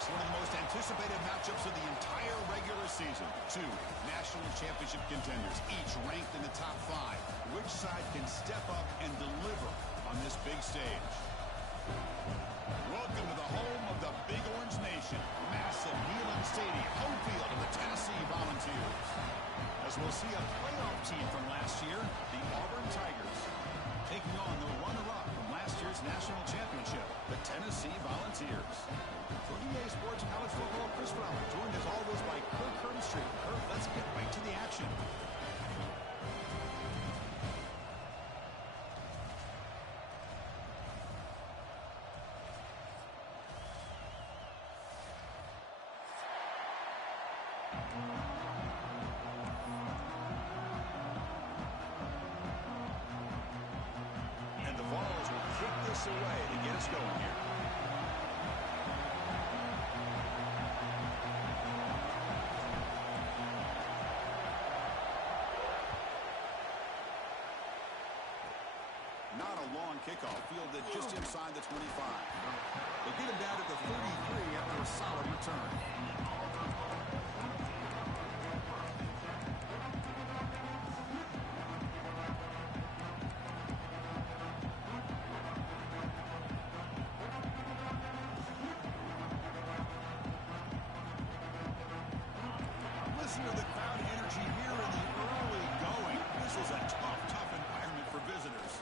Folks, one of the most anticipated matchups of the entire regular season. Two national championship contenders, each ranked in the top 5. Which side can step up and deliver on this big stage? Welcome to the home of the Big Orange Nation. Massive Neyland Stadium, home field of the Tennessee Volunteers. As we'll see a playoff team from last year, the Auburn Tigers, taking on the runner-up from last year's national championship, the Tennessee Volunteers. For EA Sports College Football, Chris Fowler, joined as always by Kirk Herbstreit. Kirk, let's get right to the action. And the Vols will kick this away to get us going here. Not a long kickoff, fielded just inside the 25. They get him down to the 33 after a solid return. Listen to the crowd energy here in the early going. This is a tough environment for visitors.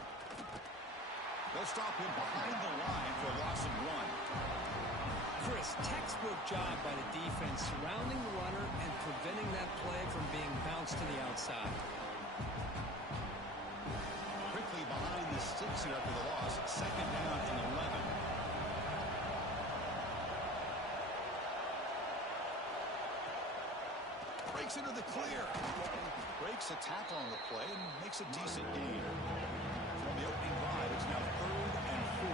They'll stop him behind the line for a loss of 1. Chris, textbook job by the defense surrounding the runner and preventing that play from being bounced to the outside. Quickly behind the sticks here after the loss. 2nd down and 11. Breaks into the clear. Breaks a tackle on the play and makes a decent gain. From the opening drive, it's now 3rd and 4.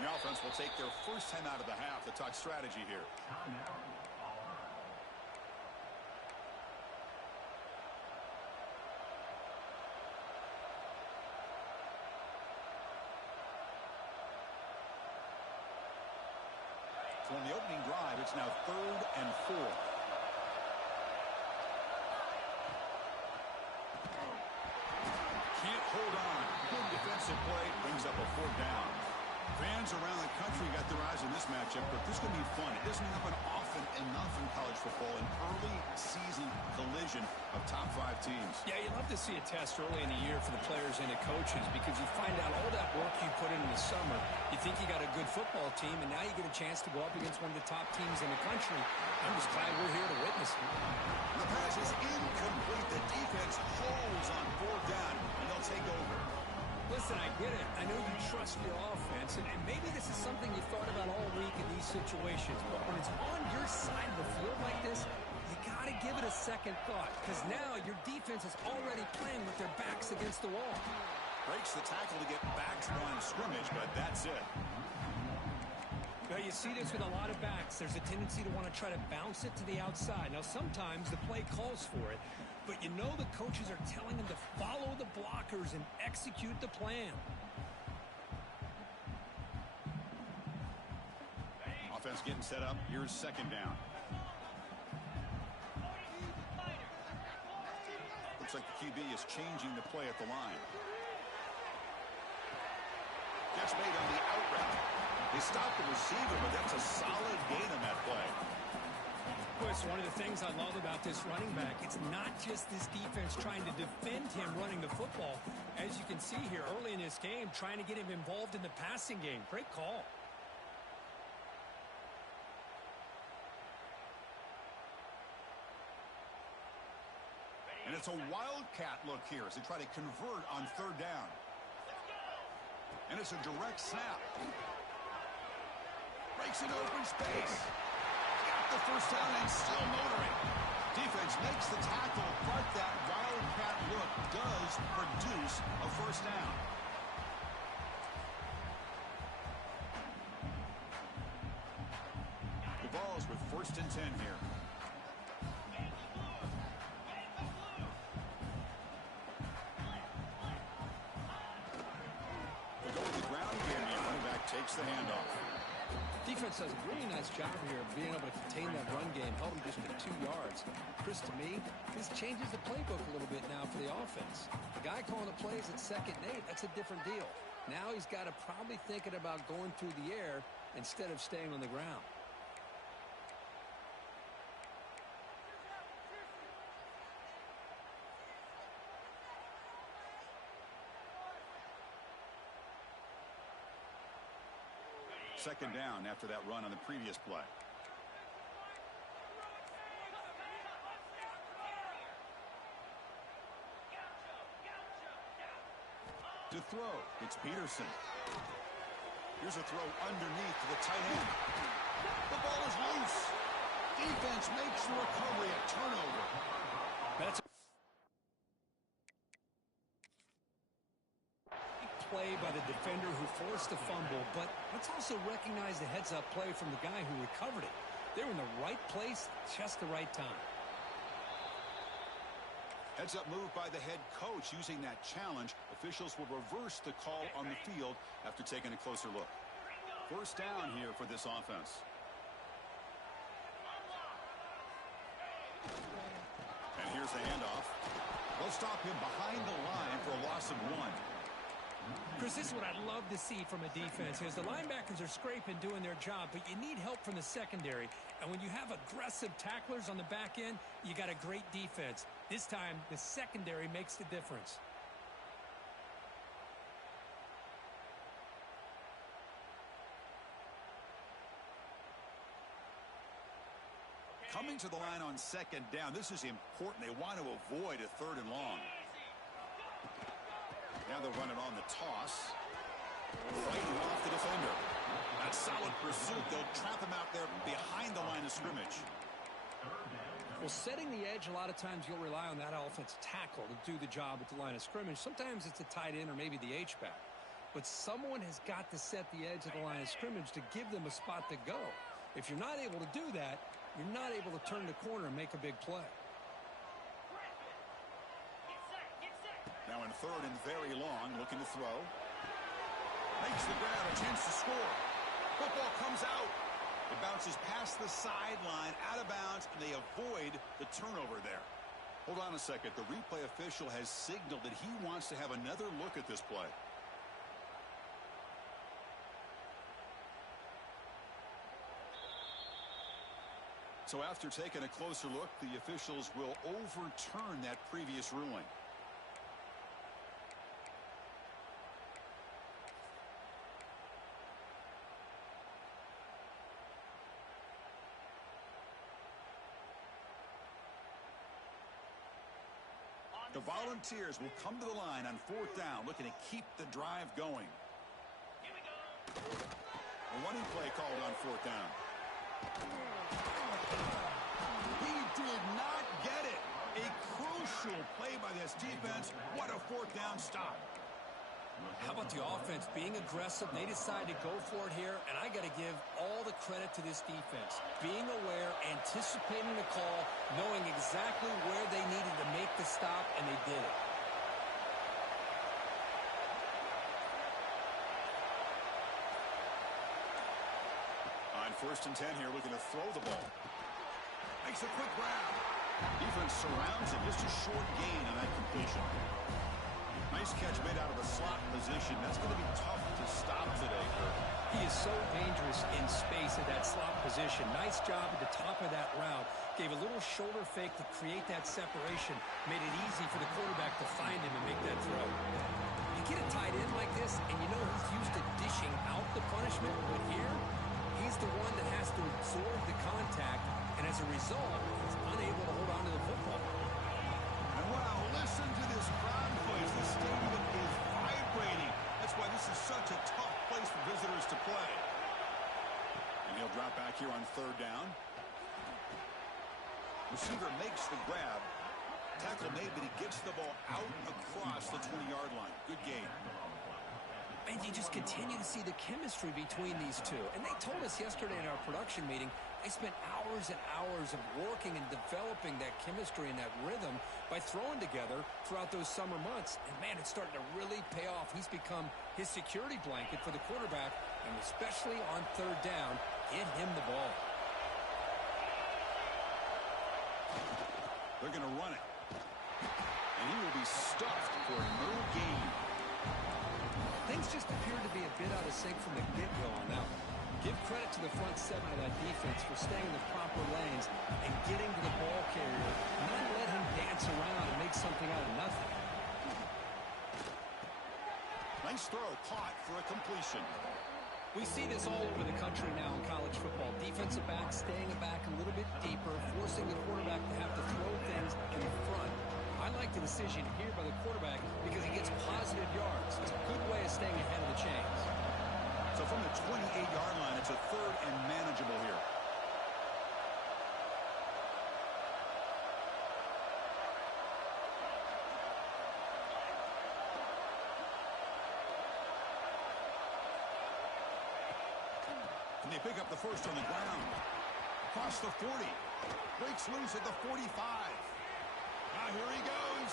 The offense will take their first time out of the half to talk strategy here. So on the opening drive, it's now 3rd and 4. Can't hold on. Good defensive play. Brings up a 4th down. Fans around the country got their eyes on this matchup, but this is going to be fun. It doesn't happen often enough in college football, an early season collision of top 5 teams. Yeah, you love to see a test early in the year for the players and the coaches because you find out all that work you put in the summer. You think you got a good football team, and now you get a chance to go up against one of the top teams in the country. I'm just glad we're here to witness it. The pass is incomplete. The defense holds on 4th down, and they'll take over. Listen, I get it. I know you trust your offense, and maybe this is something you thought about all week in these situations. But when it's on your side of the field like this, you got to give it a second thought because now your defense is already playing with their backs against the wall. Breaks the tackle to get back to the line of scrimmage, but that's it. Now, you see this with a lot of backs. There's a tendency to want to try to bounce it to the outside. Now, sometimes the play calls for it, but you know the coaches are telling them to follow the blockers and execute the plan. Offense getting set up. Here's 2nd down. Looks like the QB is changing the play at the line. Catch made on the out route. They stopped the receiver, but that's a solid gain on that play. Chris, one of the things I love about this running back, it's not just this defense trying to defend him running the football. As you can see here early in this game, trying to get him involved in the passing game. Great call. And it's a wildcat look here as they try to convert on 3rd down. And it's a direct snap. Breaks into open space. Got the 1st down and still motoring. Defense makes the tackle, but that wildcat look does produce a 1st down. The Vols with 1st and 10 here. takes the handoff. Defense does a really nice job here of being able to contain that run game, held him just to 2 yards. Chris, to me, this changes the playbook a little bit now for the offense. The guy calling the plays at 2nd and 8, that's a different deal. Now he's got to probably thinking about going through the air instead of staying on the ground. Second down after that run on the previous play. To throw, it's Peterson. Here's a throw underneath to the tight end. The ball is loose. Defense makes the recovery, a turnover. That's a play by the defender who forced the fumble, but let's also recognize the heads-up play from the guy who recovered it. They were in the right place, just the right time. Heads-up move by the head coach using that challenge. Officials will reverse the call on the field after taking a closer look. First down here for this offense. And here's the handoff. They'll stop him behind the line for a loss of 1. Chris, this is what I'd love to see from a defense is the linebackers are scraping, doing their job, but you need help from the secondary. And when you have aggressive tacklers on the back end, you got a great defense. This time, the secondary makes the difference. Coming to the line on second down, this is important. They want to avoid a 3rd and long. Now they'll run it on the toss. Fighting off the defender. That solid pursuit. They'll trap him out there behind the line of scrimmage. Well, setting the edge, a lot of times you'll rely on that offensive tackle to do the job at the line of scrimmage. Sometimes it's a tight end or maybe the H-back. But someone has got to set the edge of the line of scrimmage to give them a spot to go. If you're not able to do that, you're not able to turn the corner and make a big play. Now in 3rd and very long, looking to throw. Makes the grab, a chance to score. Football comes out. It bounces past the sideline, out of bounds, and they avoid the turnover there. Hold on a second. The replay official has signaled that he wants to have another look at this play. So after taking a closer look, the officials will overturn that previous ruling. The Volunteers will come to the line on 4th down, looking to keep the drive going. A running play called on 4th down. He did not get it. A crucial play by this defense. What a 4th down stop. How about the offense being aggressive? They decide to go for it here, and I got to give all the credit to this defense. Being aware, anticipating the call, knowing exactly where they needed to make the stop, and they did it. On 1st and 10 here, looking to throw the ball. Makes a quick grab. Defense surrounds him. Just a short gain on that completion. Nice catch made out of a slot position. That's going to be tough to stop today, Kirk. He is so dangerous in space at that slot position. Nice job at the top of that route. Gave a little shoulder fake to create that separation. Made it easy for the quarterback to find him and make that throw. You get a tight end like this, and you know he's used to dishing out the punishment. But here, he's the one that has to absorb the contact, and as a result, he's unable to hold on to the football. And wow, listen to this crowd noise. The stadium is vibrating. That's why this is such a tough place for visitors to play. And he'll drop back here on 3rd down. Receiver makes the grab. Tackle made, but he gets the ball out across the 20-yard line. Good game. And you just continue to see the chemistry between these two. And they told us yesterday in our production meeting, they spent hours and hours of working and developing that chemistry and that rhythm by throwing together throughout those summer months. And, man, it's starting to really pay off. He's become his security blanket for the quarterback, and especially on third down, get him the ball. They're going to run it. And he will be stuffed for no gain. Things just appear to be a bit out of sync from the get-go on that one. Give credit to the front seven of that defense for staying in the proper lanes and getting to the ball carrier, not let him dance around and make something out of nothing. Nice throw, caught for a completion. We see this all over the country now in college football. Defensive backs staying back a little bit deeper, forcing the quarterback to have to throw things in front. I like the decision here by the quarterback because he gets positive yards. It's a good way of staying ahead of the chains. So from the 28-yard line, it's a third and manageable here. And they pick up the first on the ground. Across the 40. Breaks loose at the 45. Now here he goes.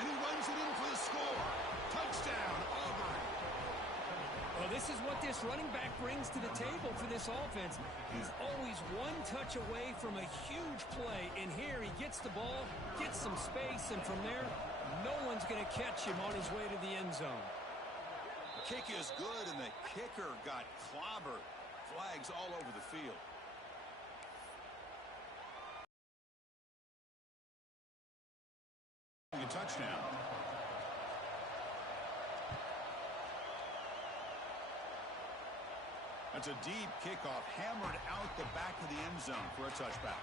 And he runs it in for the score. Touchdown, Auburn. Well, this is what this running back brings to the table for this offense. He's always one touch away from a huge play. And here he gets the ball, gets some space, and from there, no one's going to catch him on his way to the end zone. The kick is good, and the kicker got clobbered. Flags all over the field. A touchdown. That's a deep kickoff, hammered out the back of the end zone for a touchback.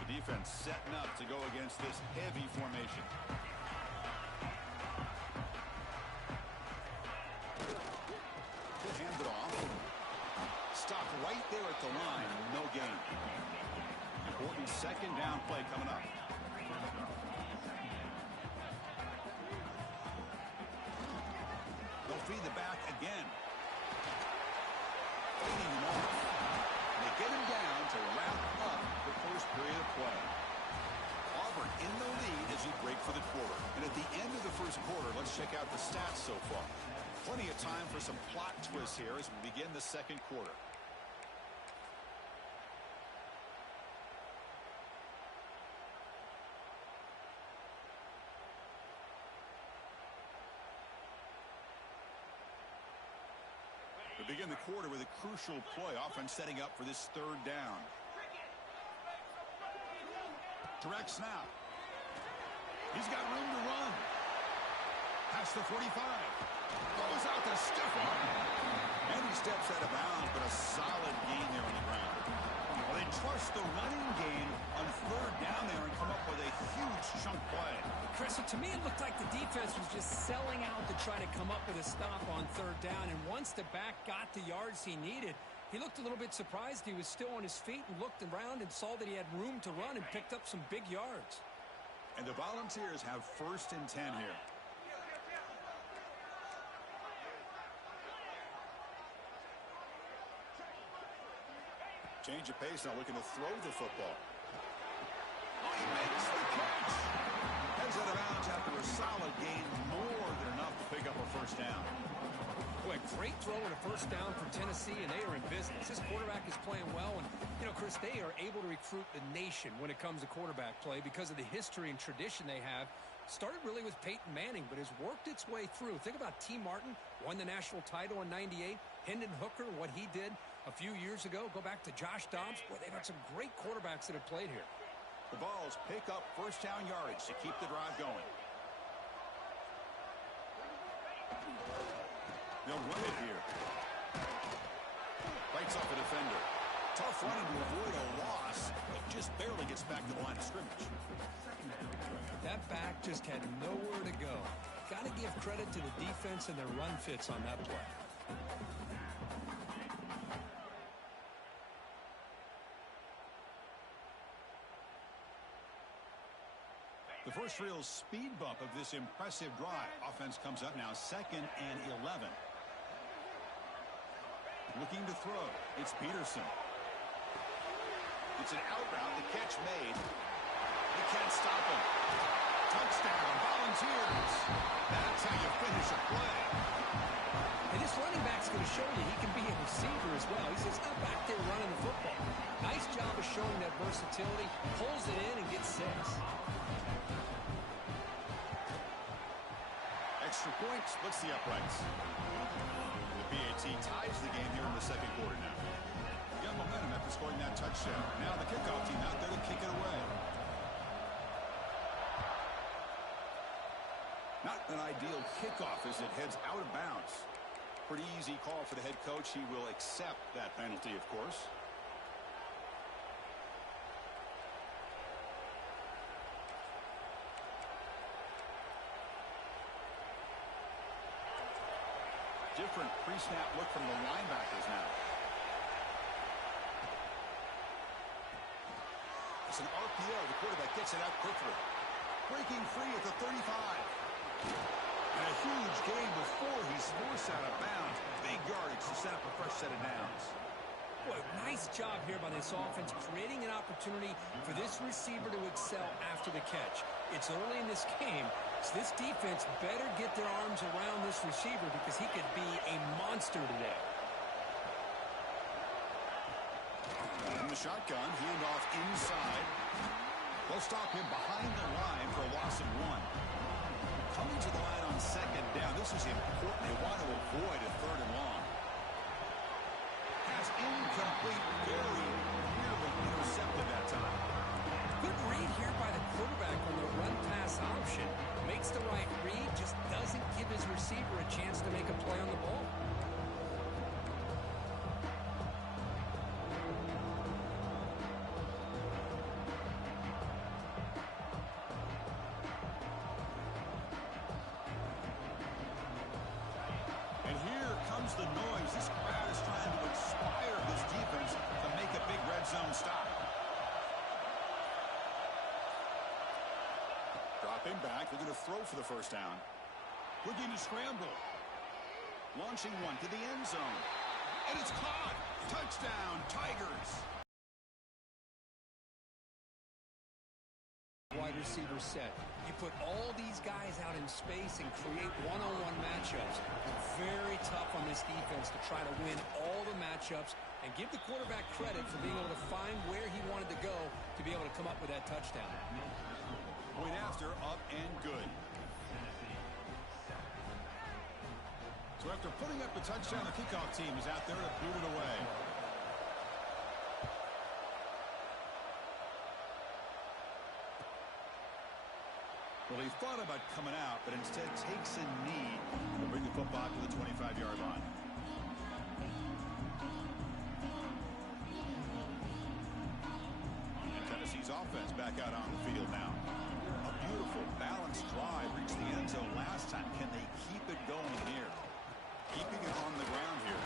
The defense setting up to go against this heavy formation. Hand it off. Stop right there at the line. No gain. Important second down play coming up. They'll feed the back again. Feeding him off. They get him down to wrap up the first period of play. Auburn in the lead as we break for the quarter. And at the end of the first quarter, let's check out the stats so far. Plenty of time for some plot twists here as we begin the second quarter. We begin the quarter with a crucial play, offense setting up for this third down. Direct snap. He's got room to run. Past the 45. Goes out to stiff arm. And he steps out of bounds, but a solid gain there on the ground. Well, they trust the running game on third down there and come up with a huge chunk play. Chris, to me it looked like the defense was just selling out to try to come up with a stop on third down. And once the back got the yards he needed, he looked a little bit surprised. He was still on his feet and looked around and saw that he had room to run and picked up some big yards. And the Volunteers have 1st and 10 here. Change of pace, now looking to throw the football. Oh, he makes the catch. Heads out of bounds after a solid gain, more than enough to pick up a first down. Boy, great throw and a first down for Tennessee, and they are in business. This quarterback is playing well, and, you know, Chris, they are able to recruit the nation when it comes to quarterback play because of the history and tradition they have. Started really with Peyton Manning, but has worked its way through. Think about T. Martin, won the national title in '98. Hendon Hooker, what he did a few years ago. Go back to Josh Dobbs. Boy, they've got some great quarterbacks that have played here. The Vols pick up first down yardage to keep the drive going. They'll run it here. Bites off a defender. Tough running to avoid a loss, but just barely gets back to the line of scrimmage. That back just had nowhere to go. Got to give credit to the defense and their run fits on that play. The first real speed bump of this impressive drive. Offense comes up now 2nd and 11. Looking to throw. It's Peterson. It's an out route. The catch made. They can't stop him. Touchdown, Volunteers. That's how you finish a play. And this running back's going to show you he can be a receiver as well. He's just not back there running the football. Nice job of showing that versatility. Pulls it in and gets 6. Extra point splits the uprights. The PAT ties the game here in the second quarter now. Got momentum after scoring that touchdown. Now the kickoff team out there to kick it away. Not an ideal kickoff as it heads out of bounds. Pretty easy call for the head coach. He will accept that penalty, of course. Different pre-snap look from the linebackers now. It's an RPO. The quarterback gets it out quickly. Breaking free at the 35. And a huge gain before he's forced out of bounds. Big yardage to set up a fresh set of downs. Boy, nice job here by this offense, creating an opportunity for this receiver to excel after the catch. It's early in this game, so this defense better get their arms around this receiver because he could be a monster today. In the shotgun, handoff inside. They'll stop him behind the line for a loss of 1. Coming to the line on 2nd down. This is important. They want to avoid a 3rd and long. Pass incomplete. Very clearly intercepted that time. Good read here by the quarterback on the run-pass option. Makes the right read, just doesn't give his receiver a chance to make a play on the ball. And here comes the noise. This crowd is trying to inspire this defense to make a big red zone stop. Dropping back. They're going to throw for the first down. Looking to scramble. Launching one to the end zone. And it's caught. Touchdown, Tigers. Wide receiver set. You put all these guys out in space and create one-on-one matchups. Very tough on this defense to try to win all the matchups and give the quarterback credit for being able to find where he wanted to go to be able to come up with that touchdown. Point after, up and good. So after putting up the touchdown, the kickoff team is out there to boot it away. Well, he thought about coming out, but instead takes a knee to bring the football to the 25-yard line. And Tennessee's offense back out on the field now. A beautiful, balanced drive. Reached the end zone last time. Can they keep it going here? Keeping it on the ground here.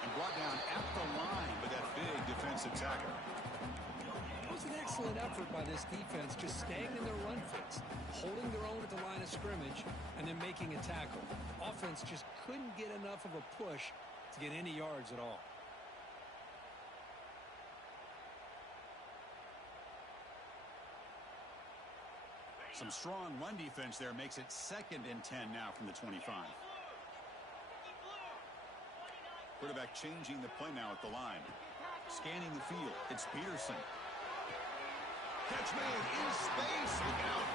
And brought down at the line with that big defensive tackle. It was an excellent effort by this defense, just staying in their run fits, holding their own at the line of scrimmage, and then making a tackle. Offense just couldn't get enough of a push to get any yards at all. Some strong run defense there makes it 2nd and 10 now from the 25. Quarterback changing the play now at the line. Scanning the field. It's Peterson. Catch made in space. Look out.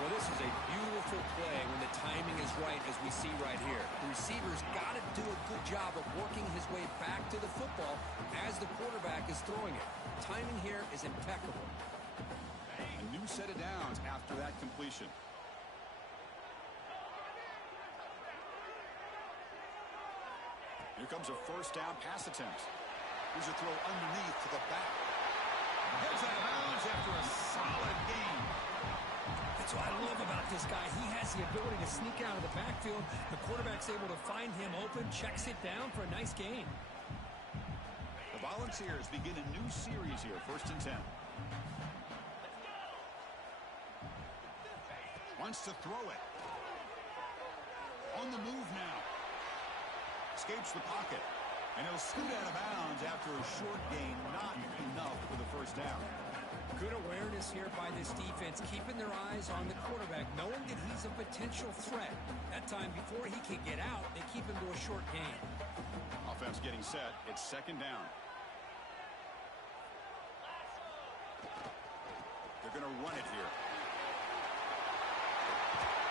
Well, this is a beautiful play when the timing is right, as we see right here. The receiver's got to do a good job of working his way back to the football as the quarterback is throwing it. Timing here is impeccable. A new set of downs after that completion. Here comes a first down pass attempt. Here's a throw underneath to the back. Heads out of bounds after a solid gain. That's what I love about this guy. He has the ability to sneak out of the backfield. The quarterback's able to find him open, checks it down for a nice gain. The Volunteers begin a new series here, 1st and 10. Wants to throw it. On the move now. Escapes the pocket. And he'll scoot out of bounds after a short gain. Not enough for the first down. Good awareness here by this defense, keeping their eyes on the quarterback, knowing that he's a potential threat. That time, before he can get out, they keep him to a short gain. Offense getting set. It's second down. They're going to run it here.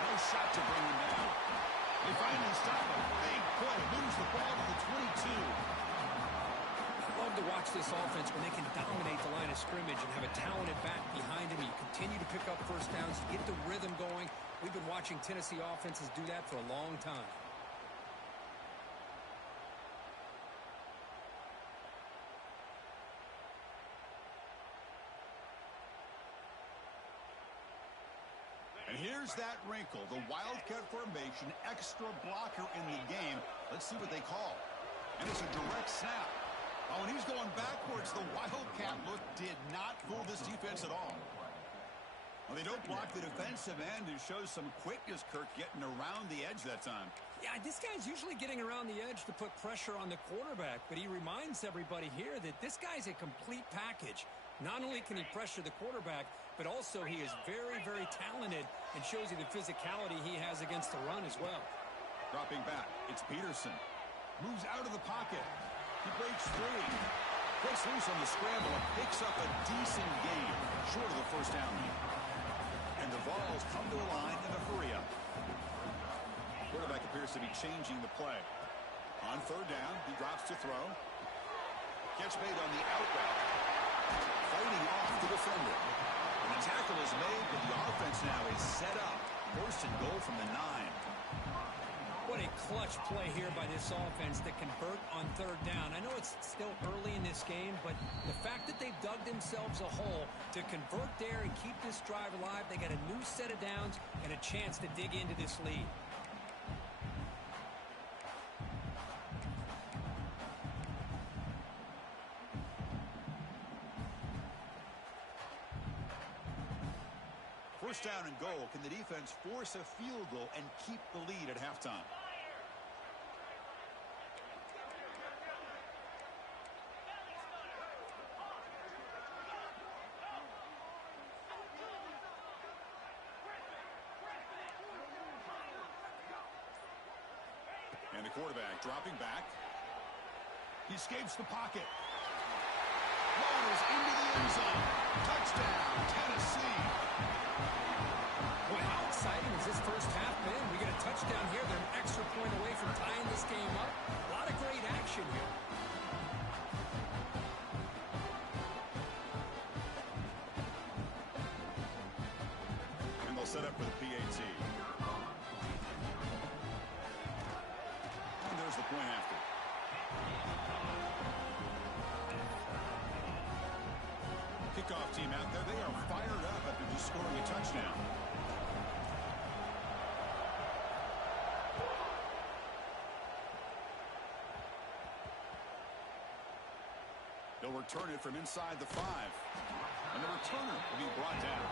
No shot to bring him down. They finally stop him. Big play. Moves the ball to the 22. I love to watch this offense when they can dominate the line of scrimmage and have a talented back behind him. You continue to pick up first downs, get the rhythm going. We've been watching Tennessee offenses do that for a long time. And here's that wrinkle, the Wildcat formation, extra blocker in the game. Let's see what they call. And it's a direct snap. Oh, and he's going backwards. The Wildcat look did not fool this defense at all. Well, they don't block the defensive end. It shows some quickness, Kirk, getting around the edge that time. Yeah, this guy's usually getting around the edge to put pressure on the quarterback, but he reminds everybody here that this guy's a complete package. Not only can he pressure the quarterback, but also he is very, very talented and shows you the physicality he has against the run as well. Dropping back, it's Peterson. Moves out of the pocket. He breaks free. Breaks loose on the scramble and picks up a decent gain, short of the first down. And the Vols come to a line in a hurry-up. Quarterback appears to be changing the play. On third down, he drops to throw. Catch made on the out route. Fighting off the defender. And the tackle is made, but the offense now is set up. First and goal from the 9. What a clutch play here by this offense to convert on third down. I know it's still early in this game, but the fact that they've dug themselves a hole to convert there and keep this drive alive, they got a new set of downs and a chance to dig into this lead. First down and goal. Can the defense force a field goal and keep the lead at halftime? And the quarterback dropping back. He escapes the pocket. Rolls into the end zone. Touchdown, Tennessee. Boy, how exciting has this first half been? We get a touchdown here. They're an extra point away from tying this game up. A lot of great action here. And they'll set up for the PAT. And there's the point after. Kickoff team out there. They are fired up after just scoring a touchdown. They'll return it from inside the 5. And the returner will be brought down.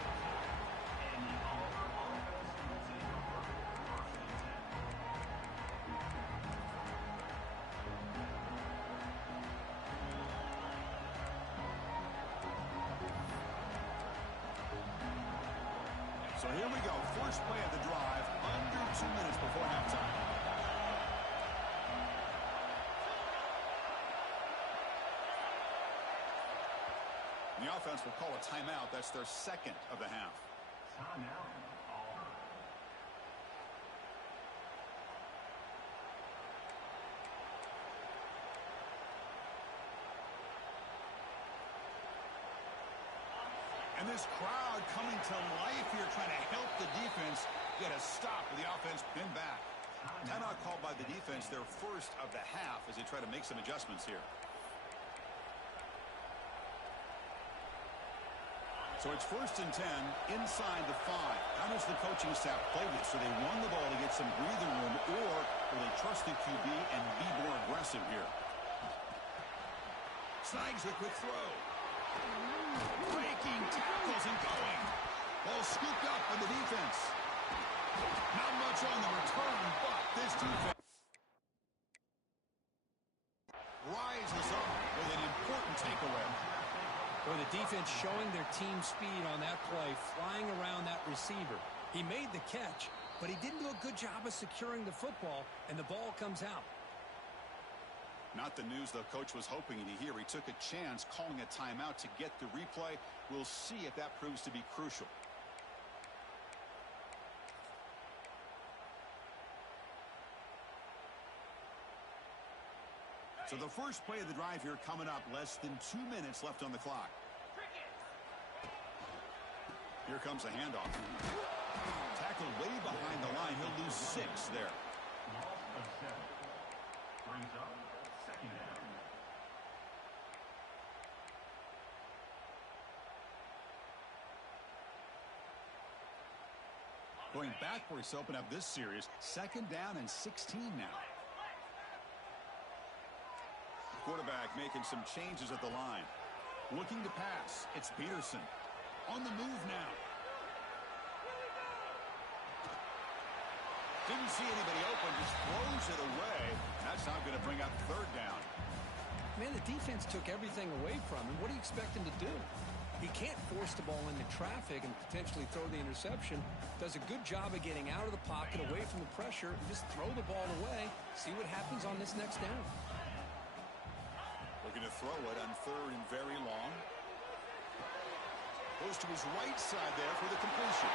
So here we go. First play of the drive, under 2 minutes before halftime. The offense will call a timeout. That's their second of the half. And this crowd coming to life here, trying to help the defense get a stop with the offense pinned back. Timeout called by the defense, their first of the half, as they try to make some adjustments here. So it's first and 10 inside the 5. How does the coaching staff play this? So they run the ball to get some breathing room, or will they trust the QB and be more aggressive here? Snags a quick throw. Breaking tackles and going. Ball scooped up by the defense. Not much on the return, but this defense rises up with an important takeaway. Or the defense showing their team speed on that play, flying around that receiver. He made the catch, but he didn't do a good job of securing the football, and the ball comes out. Not the news the coach was hoping to hear. He took a chance calling a timeout to get the replay. We'll see if that proves to be crucial. So the first play of the drive here coming up. Less than 2 minutes left on the clock. Here comes a handoff. Tackled way behind the line. He'll lose 6 there. Brings up second down. Going backwards to open up this series. 2nd down and 16 now. Quarterback making some changes at the line. Looking to pass. It's Peterson. On the move now. Didn't see anybody open. Just throws it away. That's not going to bring up 3rd down. Man, the defense took everything away from him. What do you expect him to do? He can't force the ball into traffic and potentially throw the interception. Does a good job of getting out of the pocket, away from the pressure, and just throw the ball away. See what happens on this next down. Looking to throw it on 3rd and very long. Goes to his right side there for the completion.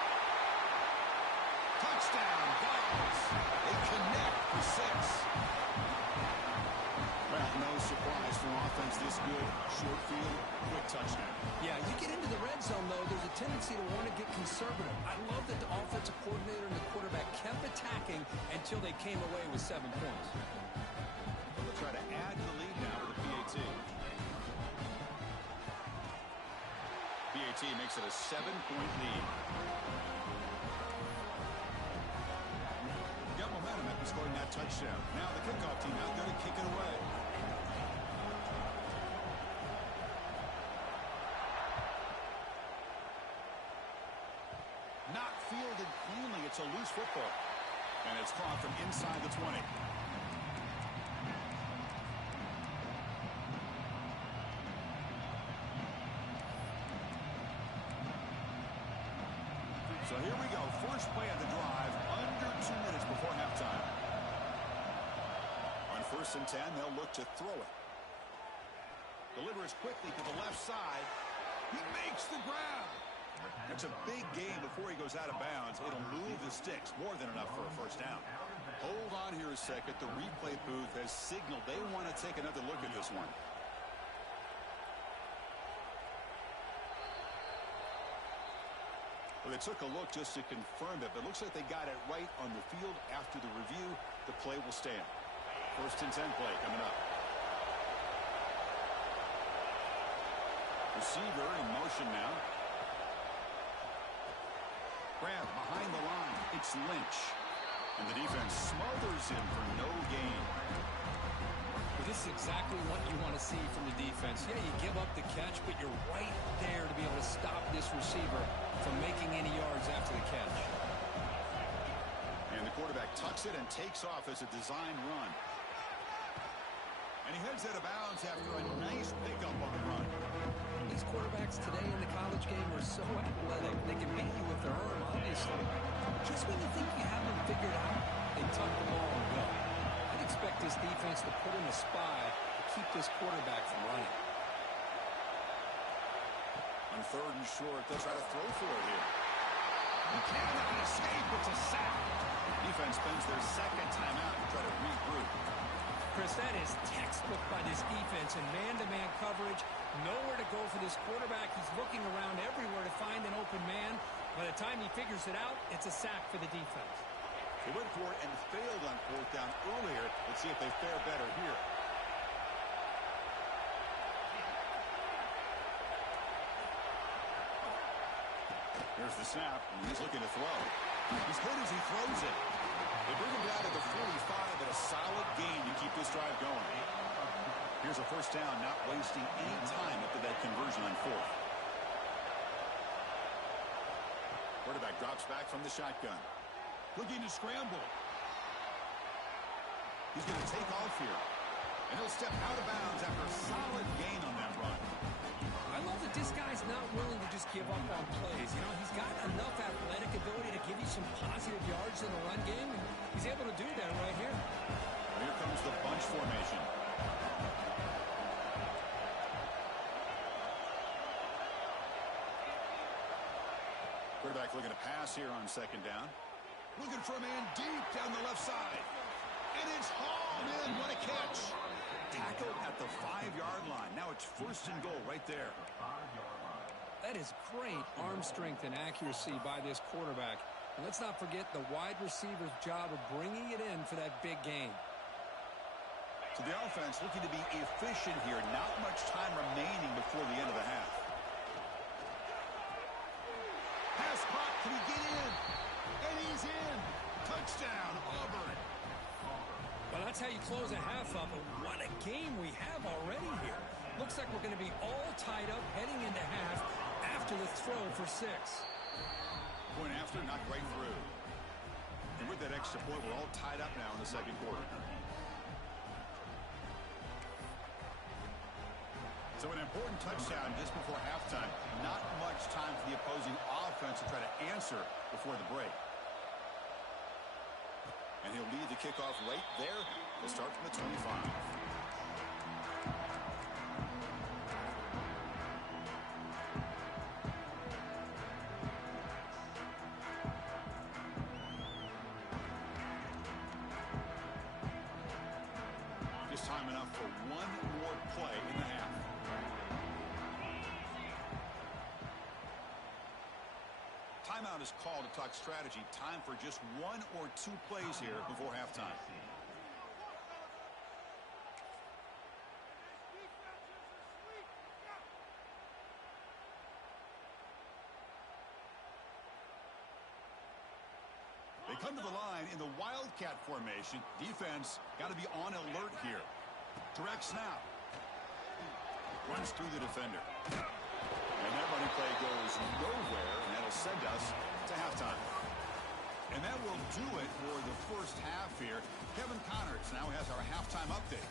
Touchdown, Dogs. They connect for 6. Well, no surprise for offense this good. Short field, quick touchdown. Yeah, you get into the red zone, though, there's a tendency to want to get conservative. I love that the offensive coordinator and the quarterback kept attacking until they came away with 7 points. They'll try to add to the lead now with the PAT. PAT makes it a 7-point lead. Got momentum after scoring that touchdown. Now the kickoff team out there to kick it away. Not fielded cleanly. It's a loose football. And it's caught from inside the 20. So here we go. First play of the drive. Under 2 minutes before halftime. On 1st and 10, they'll look to throw it. Delivers quickly to the left side. He makes the grab. It's a big game before he goes out of bounds. It'll move the sticks. More than enough for a 1st down. Hold on here a second. The replay booth has signaled they want to take another look at this one. Well, they took a look just to confirm it, but it looks like they got it right on the field. After the review, the play will stand. 1st and 10 play coming up. Receiver in motion now. Grab behind the line. It's Lynch. And the defense smothers him for no gain. Well, this is exactly what you want to see from the defense. Yeah, you give up the catch, but you're right there to be able to stop this receiver from making any yards after the catch. And the quarterback tucks it and takes off as a design run. And he heads out of bounds after a nice pickup on the run. These quarterbacks today in the college game are so athletic. They can beat you with their arm, obviously. Just when you think you have them figured out, they tuck the ball and go. I'd expect this defense to put in a spy to keep this quarterback from running. On 3rd and short, they'll try to throw for it here. He cannot escape. It's a sack. Defense spends their 2nd timeout to try to regroup. Chris, that is textbook by this defense in man-to-man coverage. Nowhere to go for this quarterback. He's looking around everywhere to find an open man. By the time he figures it out, it's a sack for the defense. They went for it and failed on 4th down earlier. Let's see if they fare better here. Here's the snap, and he's looking to throw. He's hit as he throws it. They bring him down to the 45 at a solid gain to keep this drive going. Here's a 1st down, not wasting any time after that conversion on 4th. Quarterback drops back from the shotgun. Looking to scramble. He's going to take off here. And he'll step out of bounds after a solid gain on that run. I love that this guy's not willing to just give up on plays. You know, he's got enough athletic ability to give you some positive yards in the run game, and he's able to do that right here. Here comes the bunch formation. Quarterback looking to pass here on second down. Looking for a man deep down the left side. And it's hauled in. What a catch. Tackled at the 5-yard line. Now it's first and goal right there. That is great arm strength and accuracy by this quarterback. And let's not forget the wide receiver's job of bringing it in for that big gain. So the offense looking to be efficient here. Not much time remaining before the end of the half. Pass caught. Can he get in? And he's in. Touchdown, Auburn. Well, that's how you close a half up. But what a game we have already here. Looks like we're going to be all tied up heading into half after the throw for 6. Point after, not right through. And with that extra point, we're all tied up now in the second quarter. So an important touchdown just before halftime. Not much time for the opposing offense to try to answer before the break. And he'll lead the kickoff right there. We'll start from the 25. Just time enough for one more play in the half. Timeout is called to talk strategy. Time for just 1 or 2 plays here before halftime. They come to the line in the Wildcat formation. Defense got to be on alert here. Direct snap. Runs through the defender. And that running play goes nowhere, and that'll send us to halftime. And that will do it for the first half here. Kevin Connors now has our halftime update.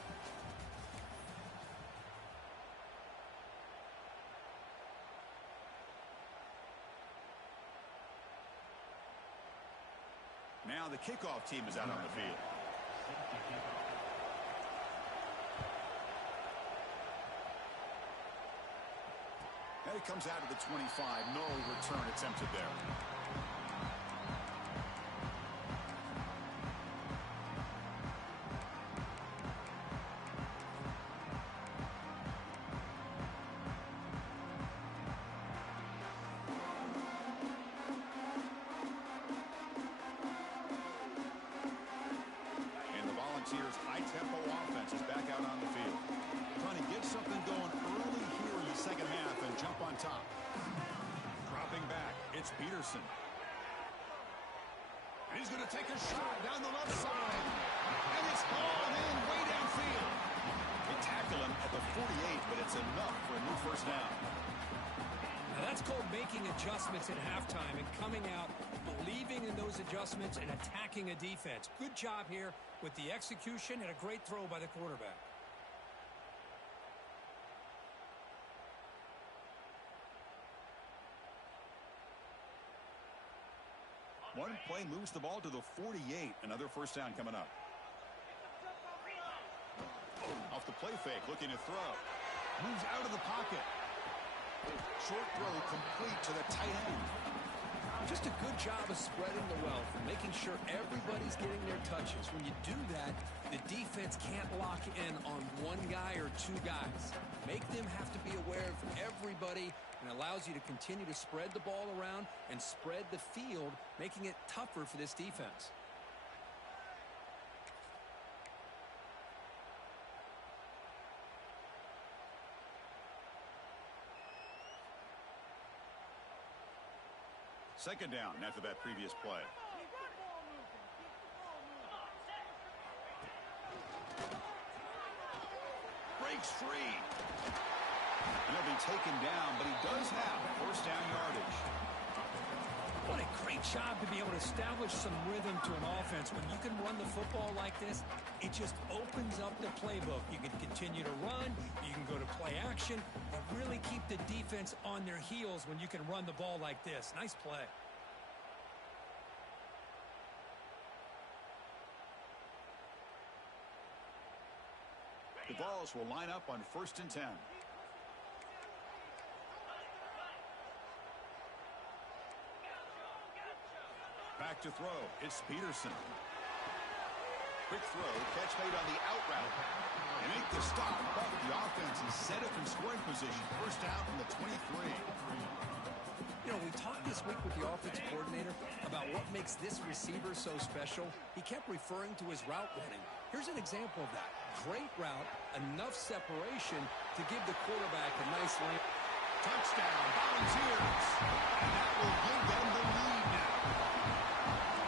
Now the kickoff team is out on the field. And it comes out of the 25. No return attempted there. And the Volunteers' high-tempo offense is back out on the field. Trying to get something going early here in the second half and jump on top. Dropping back, it's Peterson. And he's going to take a shot down the left side. And it's hauled in way downfield. They tackle him at the 48, but it's enough for a new first down. Now that's called making adjustments at halftime and coming out, believing in those adjustments and attacking a defense. Good job here with the execution and a great throw by the quarterback. One play moves the ball to the 48. Another first down coming up. Off the play fake, looking to throw. Moves out of the pocket. Short throw complete to the tight end. Just a good job of spreading the wealth and making sure everybody's getting their touches. When you do that, the defense can't lock in on one guy or 2 guys. Make them have to be aware of everybody, and allows you to continue to spread the ball around and spread the field, making it tougher for this defense. Second down after that previous play. Breaks free. And he'll be taken down, but he does have first down yardage. What a great job to be able to establish some rhythm to an offense. When you can run the football like this, it just opens up the playbook. You can continue to run. You can go to play action. You really keep the defense on their heels when you can run the ball like this. Nice play. The balls will line up on 1st and 10. Back to throw. It's Peterson. Quick throw. Catch made on the out route. They make the stop, but the offense is set up in scoring position. First down from the 23. You know, we talked this week with the offensive coordinator about what makes this receiver so special. He kept referring to his route running. Here's an example of that. Great route, enough separation to give the quarterback a nice lane. Touchdown, Volunteers. And that will give them the lead now.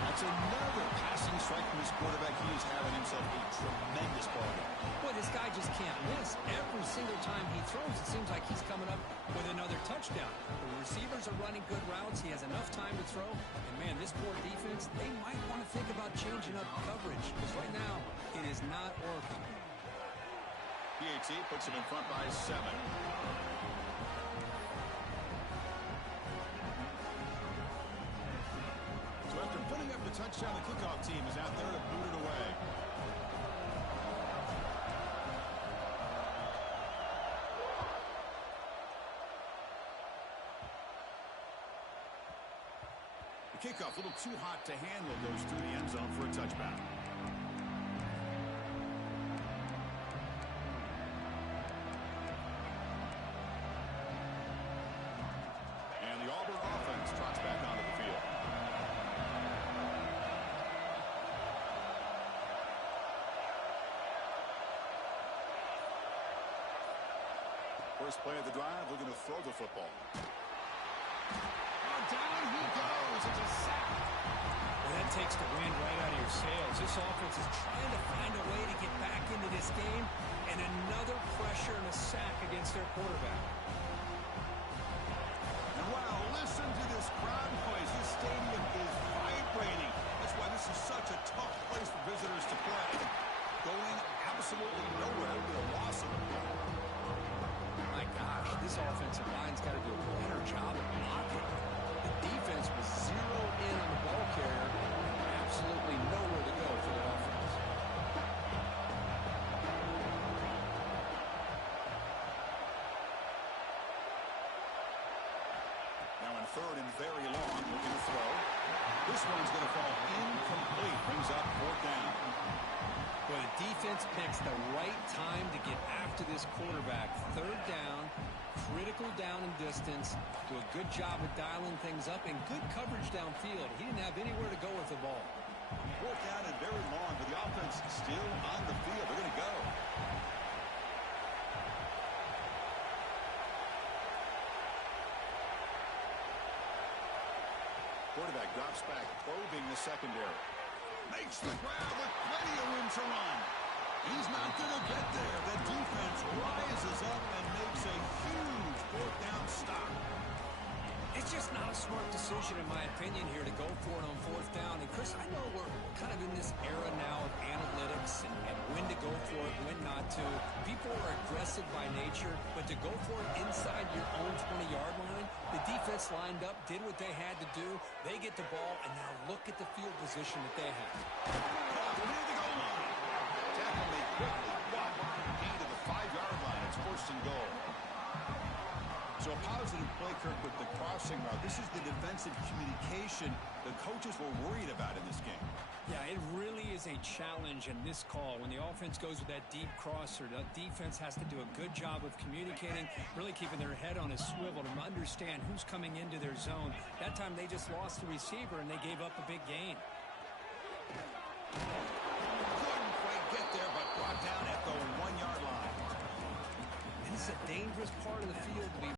That's another passing strike from his quarterback. He is having himself a tremendous ball game. Boy, this guy just can't miss. Every single time he throws, it seems like he's coming up with another touchdown. The receivers are running good routes. He has enough time to throw. And, man, this poor defense, they might want to think about changing up coverage. Because right now, it is not working. PAT puts him in front by 7. So after putting up the touchdown, the kickoff team is out there to boot it away. The kickoff a little too hot to handle, goes through the end zone for a touchback. And the Auburn offense trots back onto the field. First play of the drive, looking to throw the football. Down he goes. It's a sack. Well, that takes the wind right out of your sails. This offense is trying to find a way to get back into this game, and another pressure and a sack against their quarterback. And wow, listen to this crowd noise. This stadium is vibrating. That's why this is such a tough place for visitors to play. Going absolutely nowhere with a loss of the ball. My gosh, this offensive line's got to do a better job of blocking. The defense was zeroed in on the ball carrier. Absolutely nowhere to go for the offense. Now in 3rd and very long, looking to throw. This one's going to fall incomplete. Brings up 4th down. Well, the defense picks the right time to get after this quarterback. 3rd down, critical down and distance. Do a good job of dialing things up and good coverage downfield. He didn't have anywhere to go with the ball. 4th down and very long, but the offense still on the field. They're going to go. Quarterback drops back, probing the secondary. Makes the grab with plenty of room to run. He's not going to get there. The defense rises up and makes a huge 4th down stop. It's just not a smart decision, in my opinion, here to go for it on 4th down. And, Chris, I know we're kind of in this era now of analytics and when to go for it, when not to. People are aggressive by nature, but to go for it inside your own 20-yard line, the defense lined up, did what they had to do. They get the ball, and now look at the field position that they have. Near the goal line. Tackle made quickly, but gain to the 5-yard line. It's 1st and goal. So a positive play, Kirk, with the crossing route. This is the defensive communication the coaches were worried about in this game. Yeah, it really is a challenge in this call. When the offense goes with that deep crosser, the defense has to do a good job of communicating, really keeping their head on a swivel to understand who's coming into their zone. That time they just lost the receiver and they gave up a big gain. Couldn't quite get there, but brought down at the 1-yard line. And this is a dangerous part of the field to be